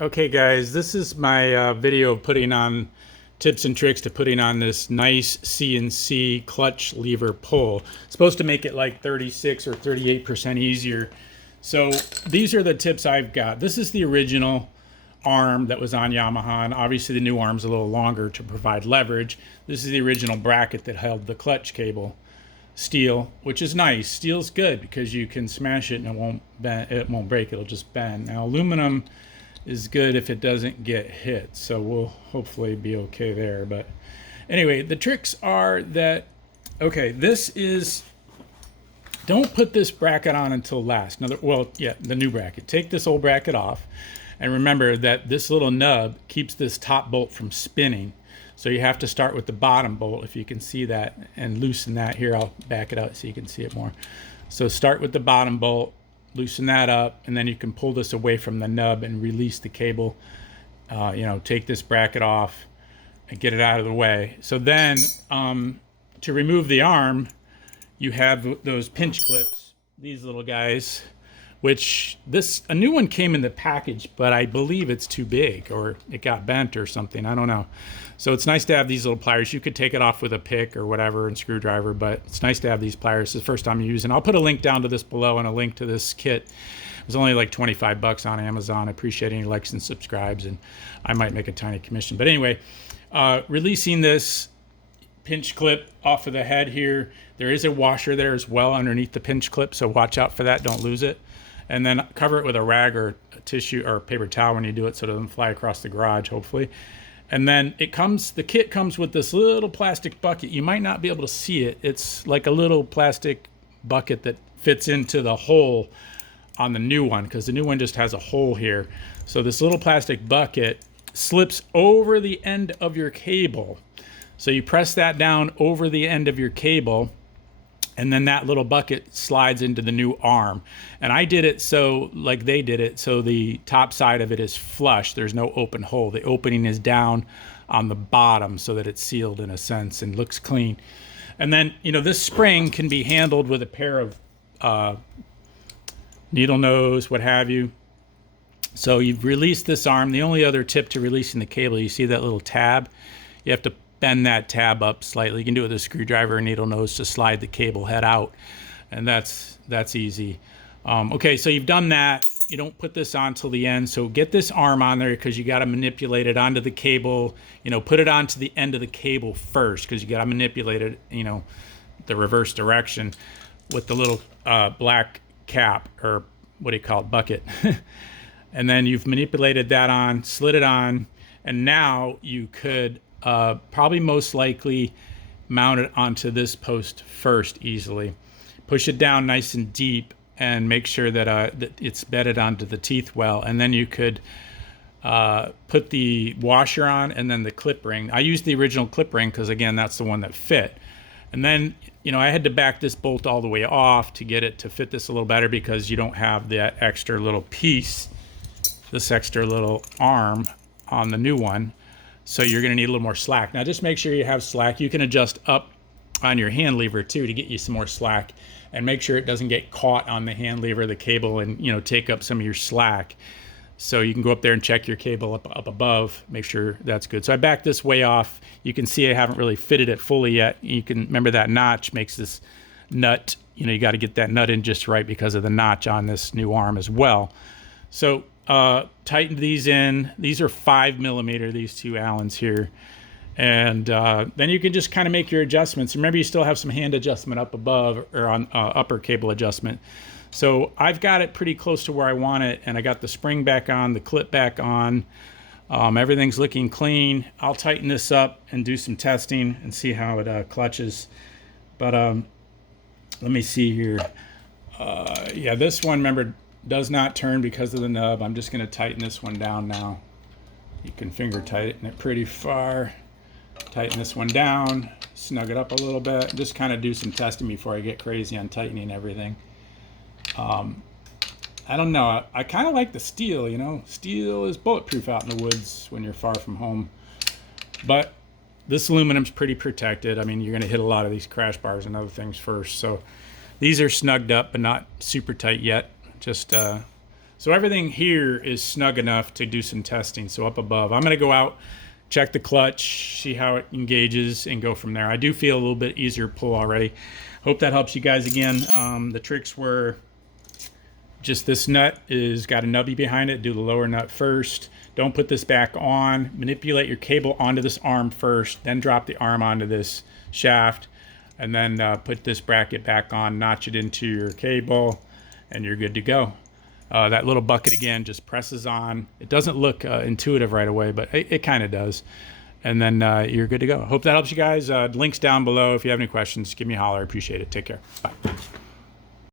Okay guys, this is my video of putting on tips and tricks to putting on this NiceCnc clutch lever pull. It's supposed to make it like 36 or 38% easier. So these are the tips I've got. This is the original arm that was on Yamaha, and obviously the new arm's a little longer to provide leverage. This is the original bracket that held the clutch cable. Steel, which is nice. Steel's good because you can smash it and it won't bend, it won't break, it'll just bend. Now aluminum is good if it doesn't get hit, so we'll hopefully be okay there. But anyway, the tricks are that, okay, this is, don't put this bracket on until last. The new bracket. Take this old bracket off, and remember that this little nub keeps this top bolt from spinning. So you have to start with the bottom bolt, if you can see that, and loosen that. Here, I'll back it out so you can see it more. So start with the bottom bolt, loosen that up, and then you can pull this away from the nub and release the cable. Take this bracket off and get it out of the way. So then to remove the arm, you have those pinch clips, these little guys, which a new one came in the package, but I believe it's too big, or it got bent or something, I don't know. So it's nice to have these little pliers. You could take it off with a pick or whatever and screwdriver, but it's nice to have these pliers. It's the first time you use it. I'll put a link down to this below and a link to this kit. It was only like 25 bucks on Amazon. I appreciate any likes and subscribes, and I might make a tiny commission. But anyway, releasing this pinch clip off of the head here. There is a washer there as well underneath the pinch clip, so watch out for that, don't lose it. And then cover it with a rag or a tissue or a paper towel when you do it so it doesn't fly across the garage, hopefully. And then the kit comes with this little plastic bucket. You might not be able to see it. It's like a little plastic bucket that fits into the hole on the new one, because the new one just has a hole here. So this little plastic bucket slips over the end of your cable. So you press that down over the end of your cable, and then that little bucket slides into the new arm. And I did it so, like they did it, so the top side of it is flush. There's no open hole. The opening is down on the bottom so that it's sealed in a sense and looks clean. And then, this spring can be handled with a pair of needle nose, what have you. So you've released this arm. The only other tip to releasing the cable, you see that little tab? You have to bend that tab up slightly. You can do it with a screwdriver or needle nose to slide the cable head out, and that's easy. Okay, so you've done that. You don't put this on till the end, so get this arm on there because you got to manipulate it onto the cable. Put it onto the end of the cable first because you got to manipulate it, the reverse direction with the little black cap, or what do you call it, bucket. And then you've manipulated that on, slid it on, and now you could probably most likely mount it onto this post first easily. Push it down nice and deep and make sure that it's bedded onto the teeth well, and then you could put the washer on and then the clip ring. I used the original clip ring because, again, that's the one that fit. And then I had to back this bolt all the way off to get it to fit this a little better because you don't have that extra little piece, this extra little arm on the new one. So you're going to need a little more slack. Now just make sure you have slack. You can adjust up on your hand lever too to get you some more slack, and make sure it doesn't get caught on the hand lever of the cable and take up some of your slack. So you can go up there and check your cable up above, make sure that's good. So I backed this way off. You can see I haven't really fitted it fully yet. You can remember that notch makes this nut, you got to get that nut in just right because of the notch on this new arm as well. So tighten these in. These are 5mm, these two Allens here. And then you can just kind of make your adjustments. Remember, you still have some hand adjustment up above, or on upper cable adjustment. So I've got it pretty close to where I want it, and I got the spring back on, the clip back on. Everything's looking clean. I'll tighten this up and do some testing and see how it clutches. But let me see here. Yeah, this one, remember, does not turn because of the nub. I'm just going to tighten this one down now. You can finger tighten it pretty far. Tighten this one down, snug it up a little bit. Just kind of do some testing before I get crazy on tightening everything. I don't know. I kind of like the steel, Steel is bulletproof out in the woods when you're far from home. But this aluminum's pretty protected. I mean, you're going to hit a lot of these crash bars and other things first. So these are snugged up, but not super tight yet. Just So everything here is snug enough to do some testing. So up above, I'm going to go out, check the clutch, see how it engages, and go from there. I do feel a little bit easier pull already. Hope that helps you guys. Again, the tricks were just this nut is got a nubby behind it. Do the lower nut first. Don't put this back on. Manipulate your cable onto this arm first, then drop the arm onto this shaft, and then put this bracket back on, notch it into your cable, and you're good to go. That little bucket again just presses on. It doesn't look intuitive right away, but it kind of does. And then you're good to go. Hope that helps you guys. Links down below. If you have any questions, give me a holler. I appreciate it. Take care. Bye.